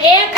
É